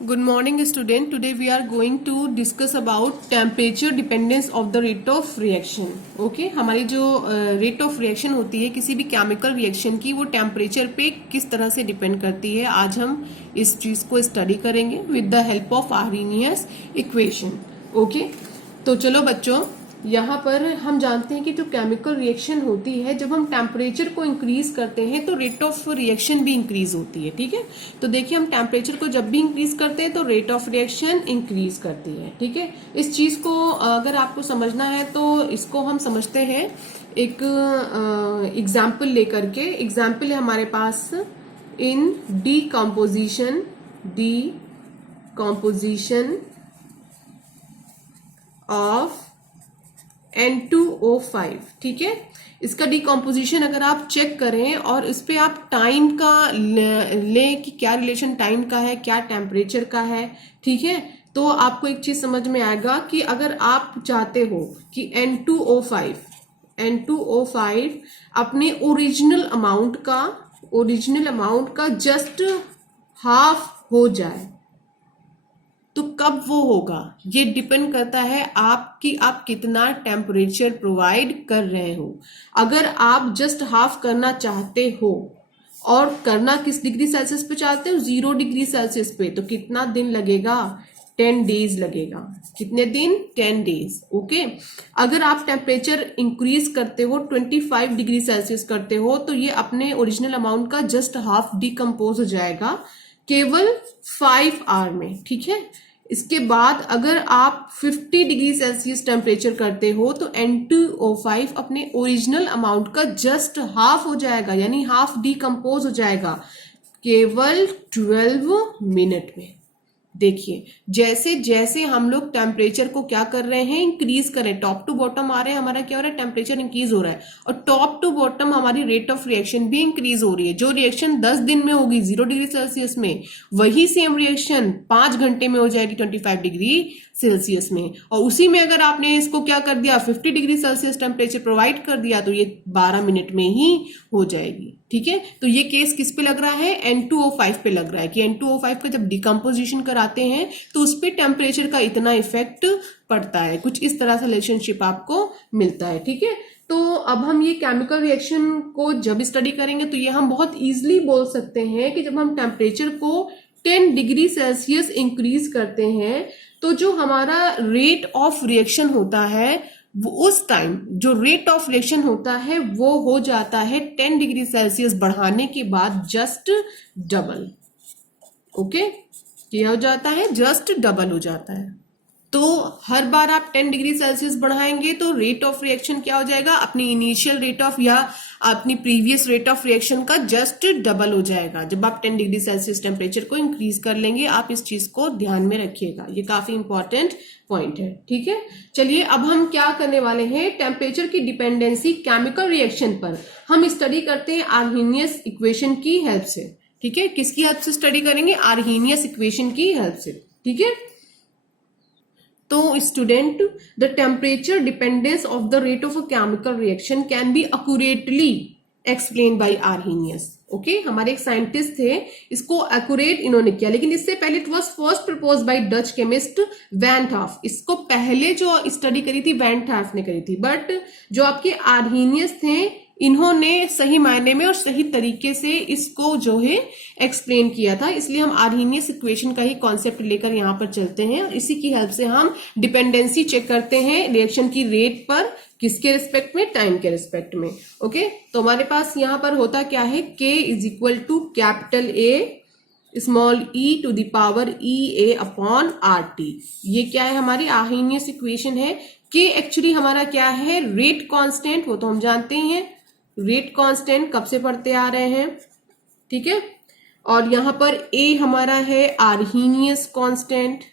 Good morning student. Today we are going to discuss about temperature dependence of the rate of reaction. Okay, हमारी जो rate of reaction होती है किसी भी chemical reaction की वो temperature पे किस तरह से depend करती है, आज हम इस चीज को study करेंगे with the help of Arrhenius equation. Okay, तो चलो बच्चों यहाँ पर हम जानते हैं कि जो केमिकल रिएक्शन होती है जब हम टेम्परेचर को इंक्रीज करते हैं तो रेट ऑफ रिएक्शन भी इंक्रीज होती है। ठीक है, तो देखिए हम टेम्परेचर को जब भी इंक्रीज करते हैं तो रेट ऑफ रिएक्शन इंक्रीज करती है। ठीक है, इस चीज को अगर आपको समझना है तो इसको हम समझते हैं एक एग्जाम्पल लेकर के। एग्जाम्पल है हमारे पास इन डीकम्पोजिशन ऑफ N2O5। ठीक है, इसका डिकम्पोजिशन अगर आप चेक करें और इस पे आप टाइम का ले कि क्या रिलेशन टाइम का है, क्या टेम्परेचर का है। ठीक है, तो आपको एक चीज समझ में आएगा कि अगर आप चाहते हो कि N2O5 अपने ओरिजिनल अमाउंट का जस्ट हाफ हो जाए तो कब वो होगा, ये डिपेंड करता है आपकी आप कितना टेम्परेचर प्रोवाइड कर रहे हो। अगर आप जस्ट हाफ करना चाहते हो और करना किस डिग्री सेल्सियस पे चाहते हो, 0 डिग्री सेल्सियस पे, तो कितना दिन लगेगा, 10 डेज लगेगा। कितने दिन, 10 डेज। ओके, अगर आप टेम्परेचर इंक्रीज करते हो 25 डिग्री सेल्सियस करते हो तो ये अपने ओरिजिनल अमाउंट का जस्ट हाफ डिकम्पोज हो जाएगा केवल 5 आवर में। ठीक है, इसके बाद अगर आप 50 डिग्री सेल्सियस टेम्परेचर करते हो तो N2O5 अपने ओरिजिनल अमाउंट का जस्ट हाफ हो जाएगा, यानी हाफ डिकम्पोज हो जाएगा केवल 12 मिनट में। देखिए जैसे जैसे हम लोग टेम्परेचर को क्या कर रहे हैं, इंक्रीज कर रहे हैं, टॉप टू बॉटम आ रहे हैं, हमारा क्या हो रहा है, टेम्परेचर इंक्रीज हो रहा है और टॉप टू बॉटम हमारी रेट ऑफ रिएक्शन भी इंक्रीज हो रही है। जो रिएक्शन 10 दिन में होगी 0 डिग्री सेल्सियस में, वही सेम रिएक्शन 5 घंटे में हो जाएगी 25 डिग्री सेल्सियस में। और उसी में अगर आपने इसको क्या कर दिया, 50 डिग्री सेल्सियस टेम्परेचर प्रोवाइड कर दिया तो ये 12 मिनट में ही हो जाएगी। ठीक है, तो ये केस किस पे लग रहा है, N2O5 पे लग रहा है कि N2O5 का जब डिकम्पोजिशन कराते हैं तो उस पे टेम्परेचर का इतना इफेक्ट पड़ता है। कुछ इस तरह से रिलेशनशिप आपको मिलता है। ठीक है, तो अब हम ये केमिकल रिएक्शन को जब स्टडी करेंगे तो ये हम बहुत इजीली बोल सकते हैं कि जब हम टेम्परेचर को 10 डिग्री सेल्सियस इंक्रीज करते हैं तो जो हमारा रेट ऑफ रिएक्शन होता है वो उस टाइम जो रेट ऑफ रिएक्शन होता है वो हो जाता है 10 डिग्री सेल्सियस बढ़ाने के बाद जस्ट डबल। ओके, क्या हो जाता है, जस्ट डबल हो जाता है। तो हर बार आप 10 डिग्री सेल्सियस बढ़ाएंगे तो रेट ऑफ रिएक्शन क्या हो जाएगा, अपनी इनिशियल रेट ऑफ या अपनी प्रीवियस रेट ऑफ रिएक्शन का जस्ट डबल हो जाएगा जब आप 10 डिग्री सेल्सियस टेम्परेचर को इंक्रीज कर लेंगे। आप इस चीज को ध्यान में रखिएगा, ये काफी इंपॉर्टेंट पॉइंट है। ठीक है, चलिए अब हम क्या करने वाले हैं, टेम्परेचर की डिपेंडेंसी केमिकल रिएक्शन पर हम स्टडी करते हैं आर्हेनियस इक्वेशन की हेल्प से। ठीक है, किसकी हेल्प से स्टडी करेंगे, आर्हेनियस इक्वेशन की हेल्प से। ठीक है, तो student the temperature dependence of the rate of a chemical reaction can be accurately explain by Arrhenius. Okay, हमारे एक साइंटिस्ट थे, इसको एक्यूरेट इन्होंने किया, लेकिन इससे पहले it was first propose by Dutch chemist van Hoff. इसको पहले जो स्टडी करी थी वैन थाफ ने करी थी, बट जो आपके आर्हेनियस थे इन्होंने सही मायने में और सही तरीके से इसको जो है एक्सप्लेन किया था। इसलिए हम आर्हेनियस इक्वेशन का ही कॉन्सेप्ट लेकर यहाँ पर चलते हैं और इसी की हेल्प से हम डिपेंडेंसी चेक करते हैं रिएक्शन की रेट पर, किसके रिस्पेक्ट में, टाइम के रिस्पेक्ट में। ओके, तो हमारे पास यहाँ पर होता क्या है, K is equal to capital A small e to the power EA upon RT। ये क्या है, हमारी आर्हेनियस इक्वेशन है। K एक्चुअली हमारा क्या है, रेट कांस्टेंट, वो तो हम जानते ही हैं, रेट कांस्टेंट कब से पढ़ते आ रहे हैं। ठीक है, और यहां पर A हमारा है आर्हेनियस कांस्टेंट।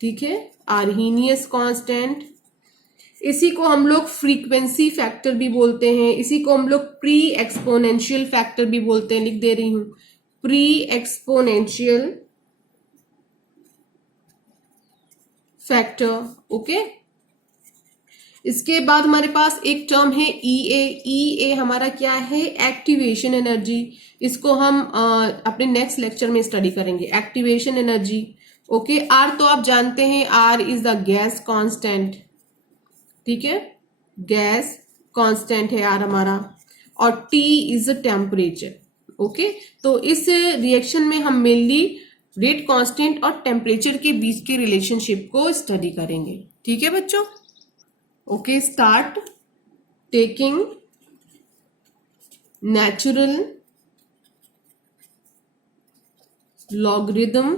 ठीक है, आर्हेनियस कांस्टेंट, इसी को हम लोग फ्रीक्वेंसी फैक्टर भी बोलते हैं, इसी को हम लोग प्री एक्सपोनेंशियल फैक्टर भी बोलते हैं। लिख दे रही हूं, प्री एक्सपोनेंशियल फैक्टर। ओके, इसके बाद हमारे पास एक टर्म है ई ए। ई ए हमारा क्या है? Activation energy. इसको हम अपने नेक्स्ट लेक्चर में स्टडी करेंगे, एक्टिवेशन एनर्जी। ओके, आर तो आप जानते हैं, R is the gas constant, ठीक है, गैस कांस्टेंट है आर हमारा, और T is the temperature. Okay, तो इस रिएक्शन में हम मेनली रेट कांस्टेंट और टेम्परेचर के बीच के रिलेशनशिप को स्टडी करेंगे, ठीक है बच्चों। Okay, start. Taking natural logarithm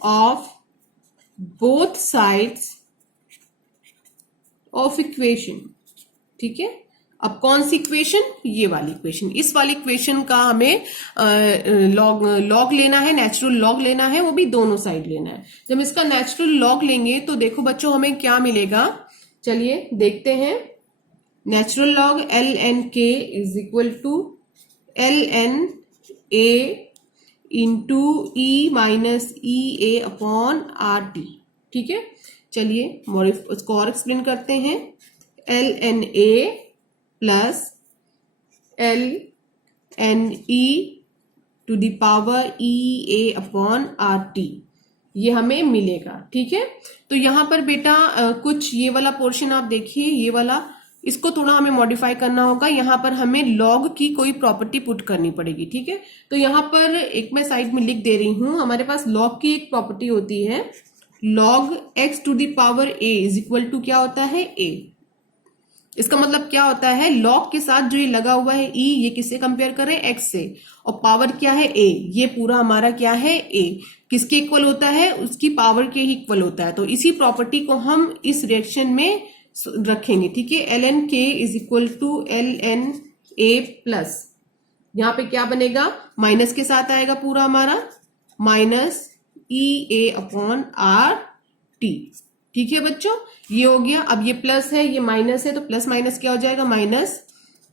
of both sides of equation, ठीक है। अब कौन सी इक्वेशन? ये वाली इक्वेशन। इस वाली इक्वेशन का हमें लॉग लेना है, नेचुरल लॉग लेना है, वो भी दोनों साइड लेना है। जब इसका नेचुरल लॉग लेंगे तो देखो बच्चों हमें क्या मिलेगा, चलिए देखते हैं। Natural log L N K is equal to L N A into E minus E A upon R T, ठीक है। चलिए इसको और एक्सप्लेन करते हैं। L N A plus L N E to the power E A upon R T, ये हमें मिलेगा, ठीक है। तो यहां पर बेटा कुछ ये वाला पोर्शन आप देखिए, ये वाला, इसको थोड़ा हमें मॉडिफाई करना होगा। यहां पर हमें लॉग की कोई प्रॉपर्टी पुट करनी पड़ेगी, ठीक है। तो यहां पर एक मैं साइड में लिख दे रही हूं, हमारे पास लॉग की एक प्रॉपर्टी होती है, log x to the power a is equal to क्या होता है? ए। इसका मतलब क्या होता है? लॉग के साथ जो ये लगा हुआ है ई, ये किससे कंपेयर कर रहे हैं? एक्स से, और पावर क्या है? ए। ये पूरा हमारा क्या है? ए। किसके इक्वल होता है? उसकी पावर के ही इक्वल होता है। तो इसी प्रॉपर्टी को हम इस रिएक्शन में रखेंगे, ठीक है। L N K is equal to L N A plus, यहां पे क्या बनेगा? माइनस के साथ आएगा पूरा हमारा, minus E A upon R T, ठीक है बच्चों। ये हो गया। अब ये प्लस है, ये माइनस है, तो प्लस माइनस क्या हो जाएगा? Minus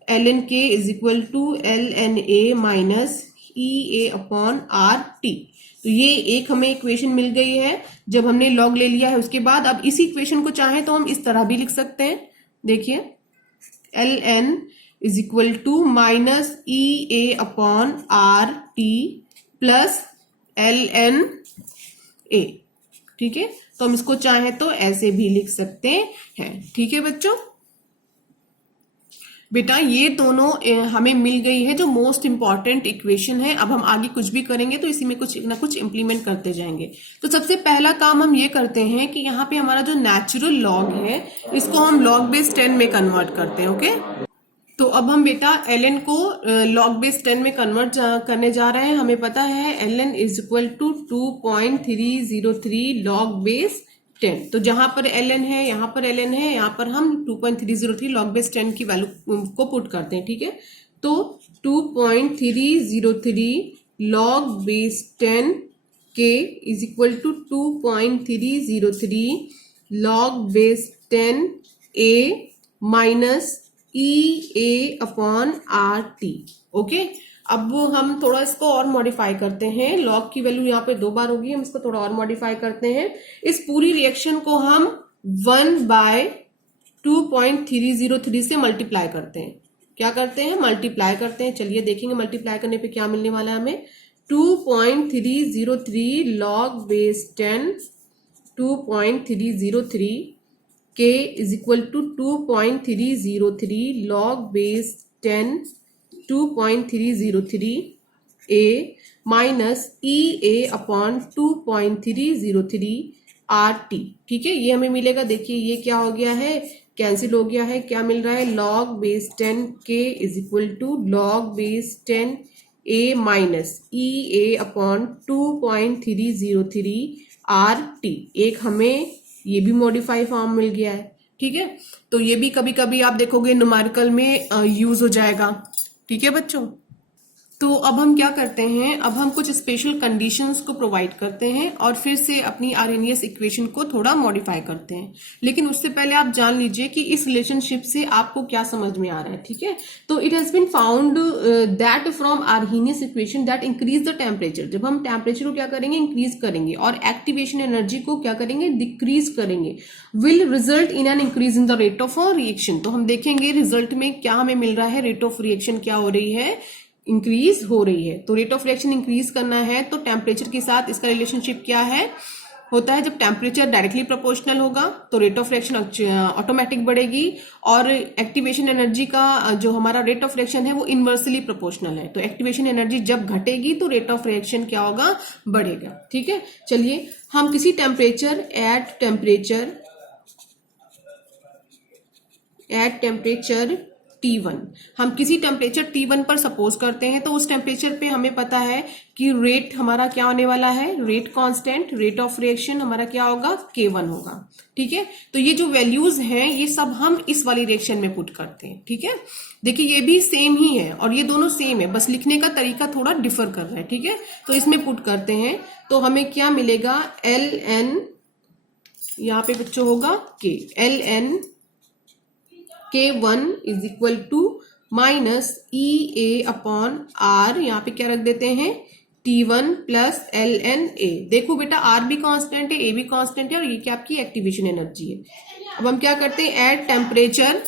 L N K is equal to L N A minus E A upon R T. तो ये एक हमें इक्वेशन मिल गई है जब हमने लॉग ले लिया है। उसके बाद अब इसी इक्वेशन को चाहे तो हम इस तरह भी लिख सकते हैं, देखिए L N is equal to minus E A upon R T plus L N A, ठीक है। तो हम इसको चाहे तो ऐसे भी लिख सकते हैं, ठीक है बच्चों। बेटा ये दोनों हमें मिल गई है जो मोस्ट इंपॉर्टेंट इक्वेशन है। अब हम आगे कुछ भी करेंगे तो इसी में कुछ ना कुछ इंप्लीमेंट करते जाएंगे। तो सबसे पहला काम हम ये करते हैं कि यहाँ पे हमारा जो नेचुरल लॉग है इसको हम लॉग बेस 10 में कन्वर्ट करते हैं, ओके। तो अब हम बेटा ln को log बेस 10 में कन्वर्ट करने जा रहे हैं। हमें पता है ln is equal to 2.303 log base 10। तो जहां पर ln है, यहाँ पर ln है, यहाँ पर हम 2.303 log बेस 10 की वैल्यू को पुट करते हैं, ठीक है। तो 2.303 log बेस 10 के is equal to 2.303 log base 10 a minus E A upon R T, okay. अब हम थोड़ा इसको और मॉडिफाई करते हैं। लॉग की वैल्यू यहाँ पे 2 बार होगी, हम इसको थोड़ा और मॉडिफाई करते हैं। इस पूरी रिएक्शन को हम 1/2.303 से मल्टीप्लाई करते हैं। क्या करते हैं? मल्टीप्लाई करते हैं। चलिए देखेंगे मल्टीप्लाई करने पे क्या मिलने वाला है हमें। 2.303 log base 10 2.303 k is equal to 2.303 log base 10 2.303 a minus e a upon 2.303 RT, ठीक है। ये हमें मिलेगा, देखिए ये क्या हो गया है, कैंसिल हो गया है। क्या मिल रहा है? log base 10 k is equal to log base 10 a minus e a upon 2.303 RT। एक हमें ये भी मॉडिफाई फॉर्म मिल गया है, ठीक है। तो ये भी कभी कभी आप देखोगे न्यूमेरिकल में यूज हो जाएगा, ठीक है बच्चों। तो अब हम क्या करते हैं, अब हम कुछ स्पेशल कंडीशंस को प्रोवाइड करते हैं और फिर से अपनी आरएनएस इक्वेशन को थोड़ा मॉडिफाई करते हैं। लेकिन उससे पहले आप जान लीजिए कि इस रिलेशनशिप से आपको क्या समझ में आ रहा है, ठीक है। तो it has been found that from Arrhenius equation that increase the temperature, जब हम टेम्परेचर को क्या करेंगे, इंक्रीज करेंगे और एक्टिवेशन एनर्जी को क्या करेंगे, डिक्रीज करेंगे, will result in an increase in the rate of reaction. तो हम देखेंगे रिजल्ट में क्या हमें मिल रहा है, रेट ऑफ रिएक्शन क्या हो रही है, इंक्रीज हो रही है। तो रेट ऑफ रिएक्शन इंक्रीज करना है तो टेम्परेचर के साथ इसका रिलेशनशिप क्या है, होता है जब टेम्परेचर डायरेक्टली प्रोपोर्शनल होगा तो रेट ऑफ रिएक्शन ऑटोमेटिक बढ़ेगी और एक्टिवेशन एनर्जी का जो हमारा रेट ऑफ रिएक्शन है वो इनवर्सली प्रोपोर्शनल है। तो एक्टिवेशन एनर्जी जब घटेगी तो रेट ऑफ रिएक्शन क्या होगा, बढ़ेगा, ठीक है। चलिए हम किसी टेम्परेचर एट टेम्परेचर T1, हम किसी टेम्परेचर T1 पर सपोज करते हैं तो उस टेम्परेचर पे हमें पता है कि रेट हमारा क्या होने वाला है, rate constant, rate of reaction हमारा क्या होगा, K1 होगा, ठीक है। तो ये जो वैल्यूज हैं ये सब हम इस वाली रिएक्शन में पुट करते हैं, ठीक है। देखिए ये भी सेम ही है और ये दोनों सेम है, बस लिखने का तरीका थोड़ा डिफर कर रहा है, ठीक है। तो इसमें पुट करते हैं तो हमें क्या मिलेगा, Ln, यहाँ पे बच्चों होगा K, Ln K1 is equal to minus EA upon R, यहाँ पे क्या रख देते हैं, T1 प्लस LNA। देखो बेटा R भी कांस्टेंट है, A भी कांस्टेंट है और ये क्या आपकी एक्टिवेशन एनर्जी है। अब हम क्या करते हैं, एट टेम्परेचर,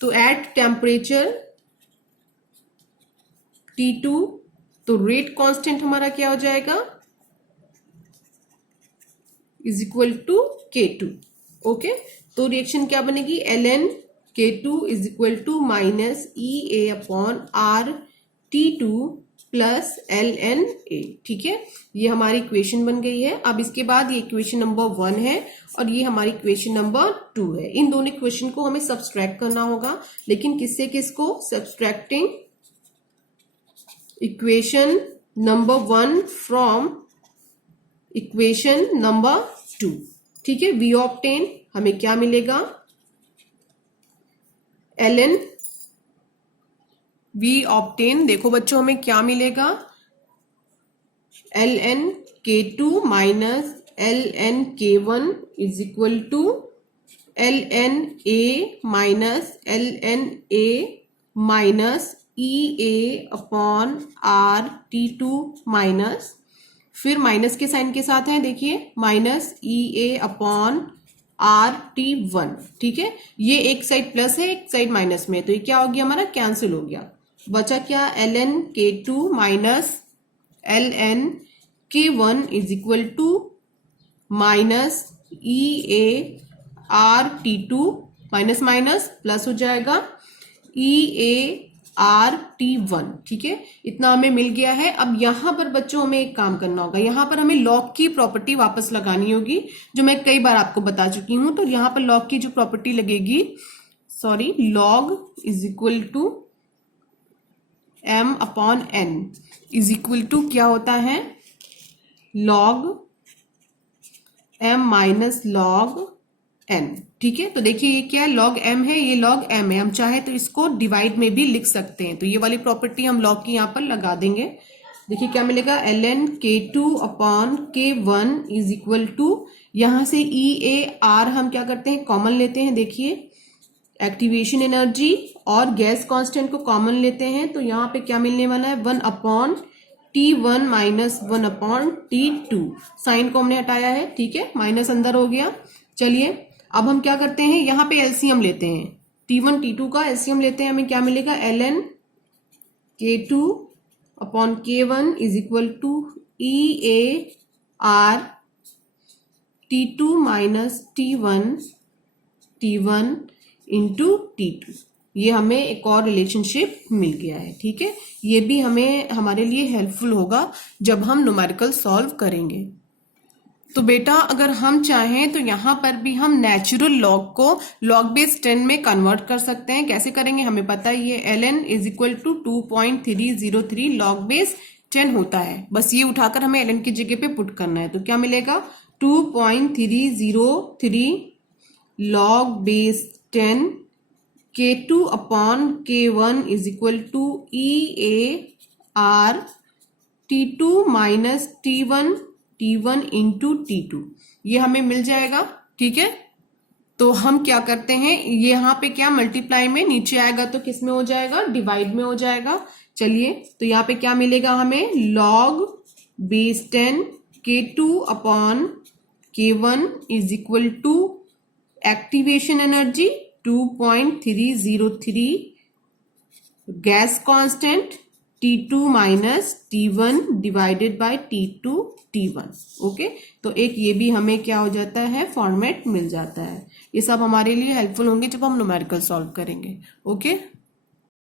तो एट टेम्परेचर T2 तो रेट कांस्टेंट हमारा क्या हो जाएगा, is equal to K2, okay. तो रिएक्शन क्या बनेगी, Ln K2 is equal to minus EA upon R T2 plus LNA, ठीक है। ये हमारी इक्वेशन बन गई है। अब इसके बाद ये इक्वेशन नंबर 1 है और ये हमारी इक्वेशन नंबर 2 है। इन दोनों इक्वेशन को हमें सब्सट्रैक्ट करना होगा, लेकिन किससे किसको, subtracting equation number 1 from equation number 2, ठीक है। वी ऑब्टेन, हमें क्या मिलेगा, Ln, वी ऑब्टेन, देखो बच्चों हमें क्या मिलेगा, Ln K2 minus Ln K1 is equal to Ln A minus Ln A minus EA upon R T2 minus, फिर माइनस के साइन के साथ है, देखिए माइनस EA अपॉन RT1, ठीक है। ये एक साइड प्लस है एक साइड माइनस में, तो ये क्या हो गया, हमारा कैंसिल हो गया, बचा क्या, Ln K2 minus Ln K1 is equal to minus EA RT2, minus minus plus हो जाएगा EA RT1, ठीक है। इतना हमें मिल गया है। अब यहां पर बच्चों हमें एक काम करना होगा, यहां पर हमें लॉग की प्रॉपर्टी वापस लगानी होगी, जो मैं कई बार आपको बता चुकी हूं। तो यहां पर लॉग की जो प्रॉपर्टी लगेगी, sorry, log is equal to m upon n is equal to क्या होता है, log m minus log n, ठीक है। तो देखिए ये क्या है, लॉग m है, ये लॉग m है, हम चाहे तो इसको डिवाइड में भी लिख सकते हैं। तो ये वाली प्रॉपर्टी हम लॉग की यहाँ पर लगा देंगे। देखिए क्या मिलेगा, Ln K2 upon K1 is equal to, यहां से EA R हम क्या करते हैं, कॉमन लेते हैं। देखिए एक्टिवेशन एनर्जी और गैस कांस्टेंट को कॉमन लेते हैं, तो यहाँ पे क्या मिलने वाला है, 1 upon T1 minus 1 upon T2, sign को हमने हटाया है, ठीक है, माइनस अंदर हो गया। चलिए अब हम क्या करते हैं, यहाँ पे एलसीएम लेते हैं, T1 T2 का एलसीएम लेते हैं, हमें क्या मिलेगा, Ln K2 upon K1 is equal to EA R T2 minus T1 into T2। ये हमें एक और रिलेशनशिप मिल गया है, ठीक है। ये भी हमें हमारे लिए हेल्पफुल होगा जब हम न्यूमेरिकल सॉल्व करेंगे। तो बेटा अगर हम चाहें तो यहाँ पर भी हम नेचुरल लॉग को लॉग बेस 10 में कन्वर्ट कर सकते हैं। कैसे करेंगे, हमें पता ही है, Ln is equal to 2.303 log base 10 होता है। बस ये उठाकर हमें Ln की जगह पे पुट करना है, तो क्या मिलेगा, 2.303 log base 10 K2 upon K1 is equal to EA R T2 minus T1 into T2, ये हमें मिल जाएगा। ठीक है, तो हम क्या करते हैं, ये यहाँ पे क्या मल्टीप्लाई में नीचे आएगा तो किस में हो जाएगा, डिवाइड में हो जाएगा। चलिए, तो यहाँ पे क्या मिलेगा हमें, log base 10 K2 upon K1 is equal to activation energy 2.303, gas constant T2 minus T1 divided by T2 T1। Okay, तो एक ये भी हमें क्या हो जाता है, फॉर्मेट मिल जाता है। ये सब हमारे लिए हेल्पफुल होंगे जब हम न्यूमेरिकल सॉल्व करेंगे। ओके।